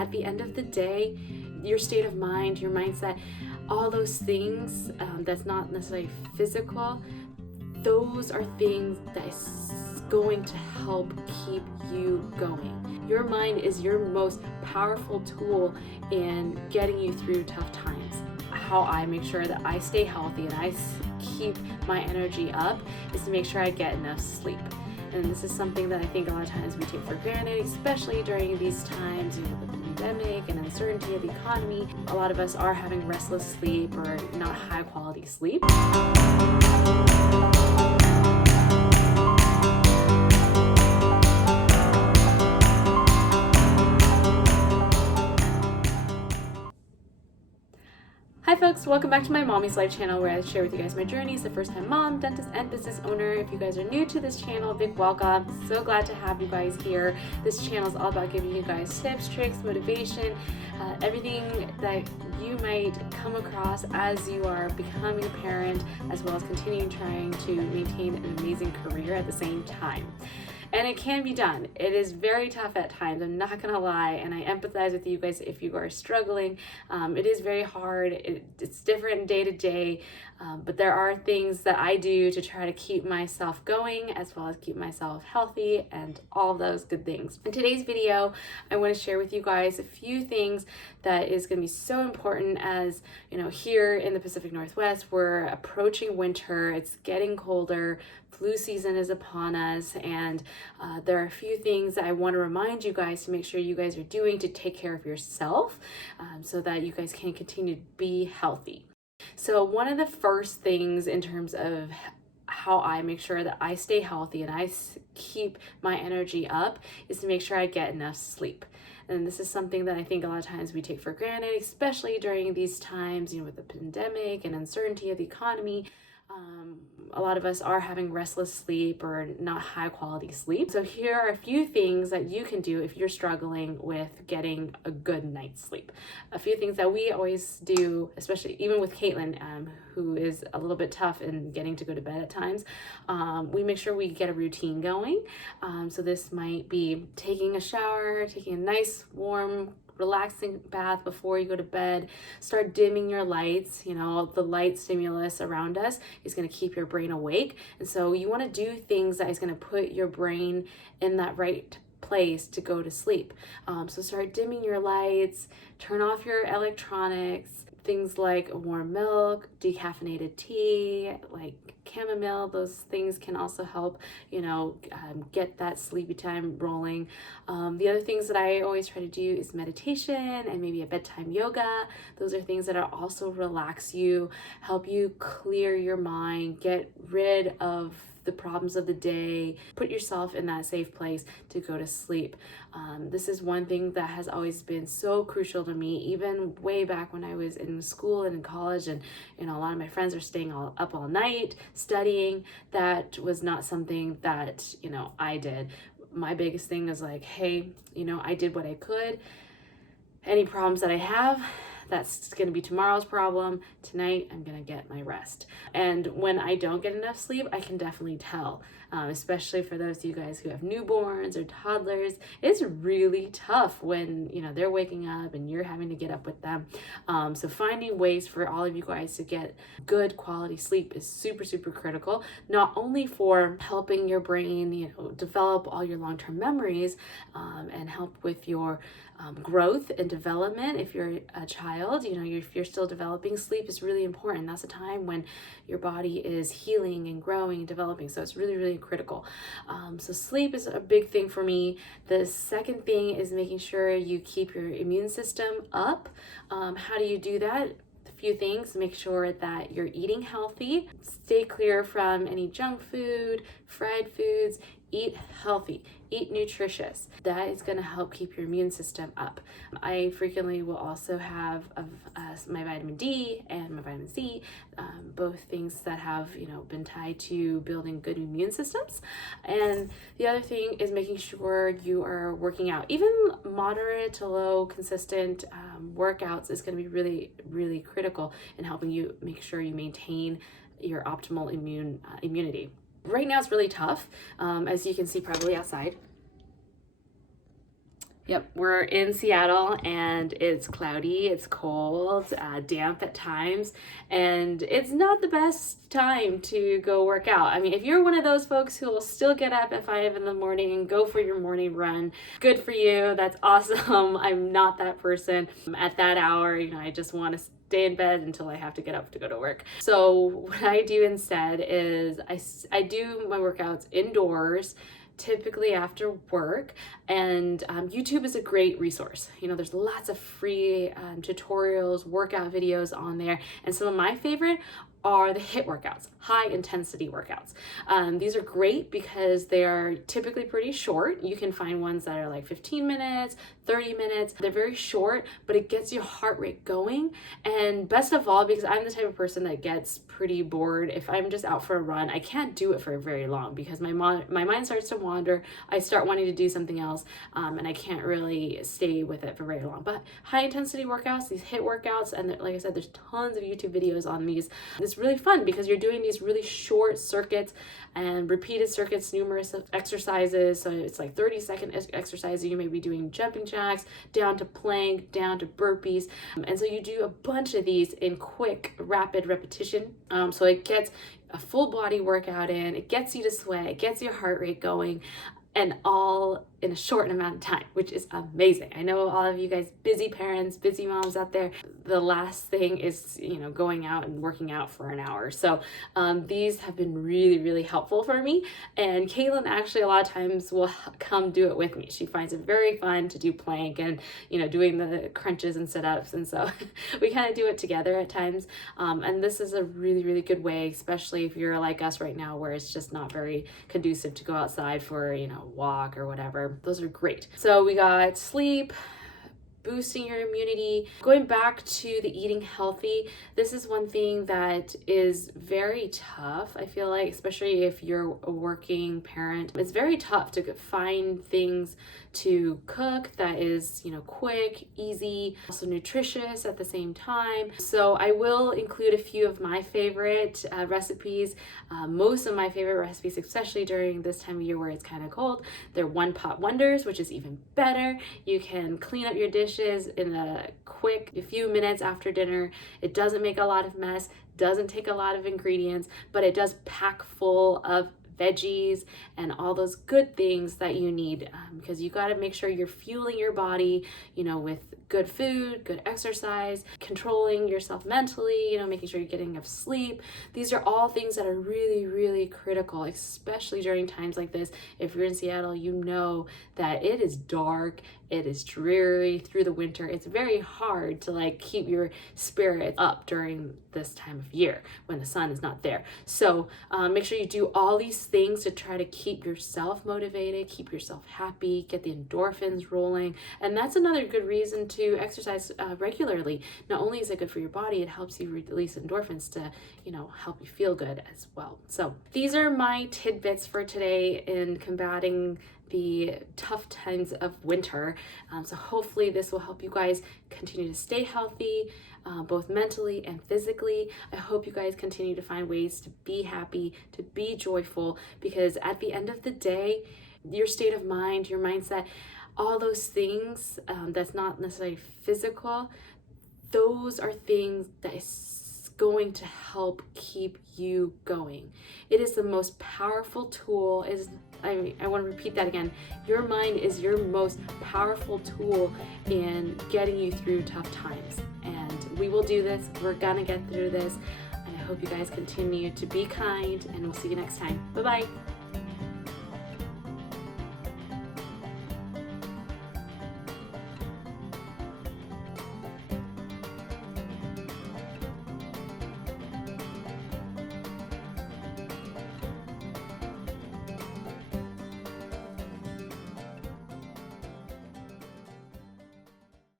at the end of the day, your state of mind, your mindset, all those things that's not necessarily physical, those are things that is going to help keep you going. Your mind is your most powerful tool in getting you through tough times. How I make sure that I stay healthy and I keep my energy up is to make sure I get enough sleep. And this is something that I think a lot of times we take for granted, especially during these times, the pandemic and uncertainty of the economy. A lot of us are having restless sleep or not high quality sleep. Hi folks, welcome back to my Mommy's Life channel where I share with you guys my journey as a first-time mom, dentist, and business owner. If you guys are new to this channel, big welcome. So glad to have you guys here. This channel is all about giving you guys tips, tricks, motivation, everything that you might come across as you are becoming a parent, as well as continuing trying to maintain an amazing career at the same time. And it can be done. It is very tough at times, I'm not gonna lie, and I empathize with you guys if you are struggling. It is very hard, it's different day to day, but there are things that I do to try to keep myself going, as well as keep myself healthy and all those good things. In today's video, I wanna share with you guys a few things that is gonna be so important as, here in the Pacific Northwest, we're approaching winter, it's getting colder, flu season is upon us, and there are a few things that I want to remind you guys to make sure you guys are doing to take care of yourself so that you guys can continue to be healthy. So one of the first things in terms of how I make sure that I stay healthy and I keep my energy up is to make sure I get enough sleep. And this is something that I think a lot of times we take for granted, especially during these times, with the pandemic and uncertainty of the economy. A lot of us are having restless sleep or not high quality sleep. So here are a few things that you can do if you're struggling with getting a good night's sleep. A few things that we always do, especially even with Caitlin, who is a little bit tough in getting to go to bed at times, we make sure we get a routine going. So this might be taking a shower, taking a nice warm relaxing bath before you go to bed. Start dimming your lights. The light stimulus around us is going to keep your brain awake, and so you want to do things that is going to put your brain in that right place to go to sleep. So start dimming your lights, turn off your electronics, things like warm milk, decaffeinated tea, like chamomile. Those things can also help, get that sleepy time rolling. The other things that I always try to do is meditation and maybe a bedtime yoga. Those are things that are also relax you, help you clear your mind, get rid of the problems of the day, put yourself in that safe place to go to sleep. This is one thing that has always been so crucial to me, even way back when I was in school and in college, and a lot of my friends are staying up all night studying. That was not something that I did. My biggest thing is like, hey, I did what I could. Any problems that I have, that's going to be tomorrow's problem. Tonight, I'm going to get my rest. And when I don't get enough sleep, I can definitely tell, especially for those of you guys who have newborns or toddlers. It's really tough when, they're waking up and you're having to get up with them. So finding ways for all of you guys to get good quality sleep is super, super critical, not only for helping your brain, develop all your long-term memories and help with your growth and development. If you're a child, if you're still developing, sleep is really important. That's a time when your body is healing and growing and developing. So it's really, really critical. So sleep is a big thing for me. The second thing is making sure you keep your immune system up. How do you do that? A few things. Make sure that you're eating healthy. Stay clear from any junk food, fried foods. Eat healthy, eat nutritious. That is going to help keep your immune system up. I frequently will also have my vitamin D and my vitamin C, both things that have been tied to building good immune systems. And the other thing is making sure you are working out. Even moderate to low consistent workouts is going to be really, really critical in helping you make sure you maintain your optimal immunity. Right now it's really tough, as you can see probably outside. Yep, we're in Seattle and it's cloudy, it's cold, damp at times, and it's not the best time to go work out. I mean, if you're one of those folks who will still get up at 5 in the morning and go for your morning run, good for you. That's awesome. I'm not that person. At that hour, I just want to stay in bed until I have to get up to go to work. So what I do instead is I do my workouts indoors, typically after work, and YouTube is a great resource. There's lots of free tutorials, workout videos on there, and some of my favorite are the HIIT workouts, high intensity workouts. These are great because they are typically pretty short. You can find ones that are like 15 minutes, 30 minutes. They're very short, but it gets your heart rate going. And best of all, because I'm the type of person that gets pretty bored, if I'm just out for a run, I can't do it for very long because my mind starts to wander. I start wanting to do something else, and I can't really stay with it for very long. But high intensity workouts, these HIIT workouts, and like I said, there's tons of YouTube videos on these. It's really fun because you're doing these really short circuits and repeated circuits, numerous exercises. So it's like 30-second exercises. You may be doing jumping jacks, down to plank, down to burpees. And so you do a bunch of these in quick, rapid repetition. So it gets a full body workout in, it gets you to sweat, it gets your heart rate going, and all in a short amount of time, which is amazing. I know all of you guys, busy parents, busy moms out there, the last thing is, going out and working out for an hour. So these have been really, really helpful for me. And Caitlin actually a lot of times will come do it with me. She finds it very fun to do plank and, doing the crunches and sit-ups. And so we kind of do it together at times. And this is a really, really good way, especially if you're like us right now, where it's just not very conducive to go outside for, walk or whatever. Those are great. So we got sleep, boosting your immunity, going back to the eating healthy. This is one thing that is very tough. I feel like, especially if you're a working parent, it's very tough to find things to cook that is, quick, easy, also nutritious at the same time. So I will include a few of my favorite recipes. Most of my favorite recipes, especially during this time of year where it's kind of cold, they're one pot wonders, which is even better. You can clean up your dishes in a few minutes after dinner. It doesn't make a lot of mess, doesn't take a lot of ingredients, but it does pack full of veggies and all those good things that you need, because you got to make sure you're fueling your body, with good food, good exercise, controlling yourself mentally, making sure you're getting enough sleep. These are all things that are really, really critical, especially during times like this. If you're in Seattle, you know that it is dark, it is dreary through the winter. It's very hard to keep your spirits up during this time of year when the sun is not there. So make sure you do all these things to try to keep yourself motivated, keep yourself happy, get the endorphins rolling. And that's another good reason to exercise regularly. Not only is it good for your body, it helps you release endorphins to, help you feel good as well. So these are my tidbits for today in combating the tough times of winter. So hopefully this will help you guys continue to stay healthy, both mentally and physically. I hope you guys continue to find ways to be happy, to be joyful, because at the end of the day, your state of mind, your mindset, all those things that's not necessarily physical, those are things that is going to help keep you going. It is the most powerful tool. I want to repeat that again. Your mind is your most powerful tool in getting you through tough times. And we will do this. We're gonna get through this. And I hope you guys continue to be kind, and we'll see you next time. Bye-bye.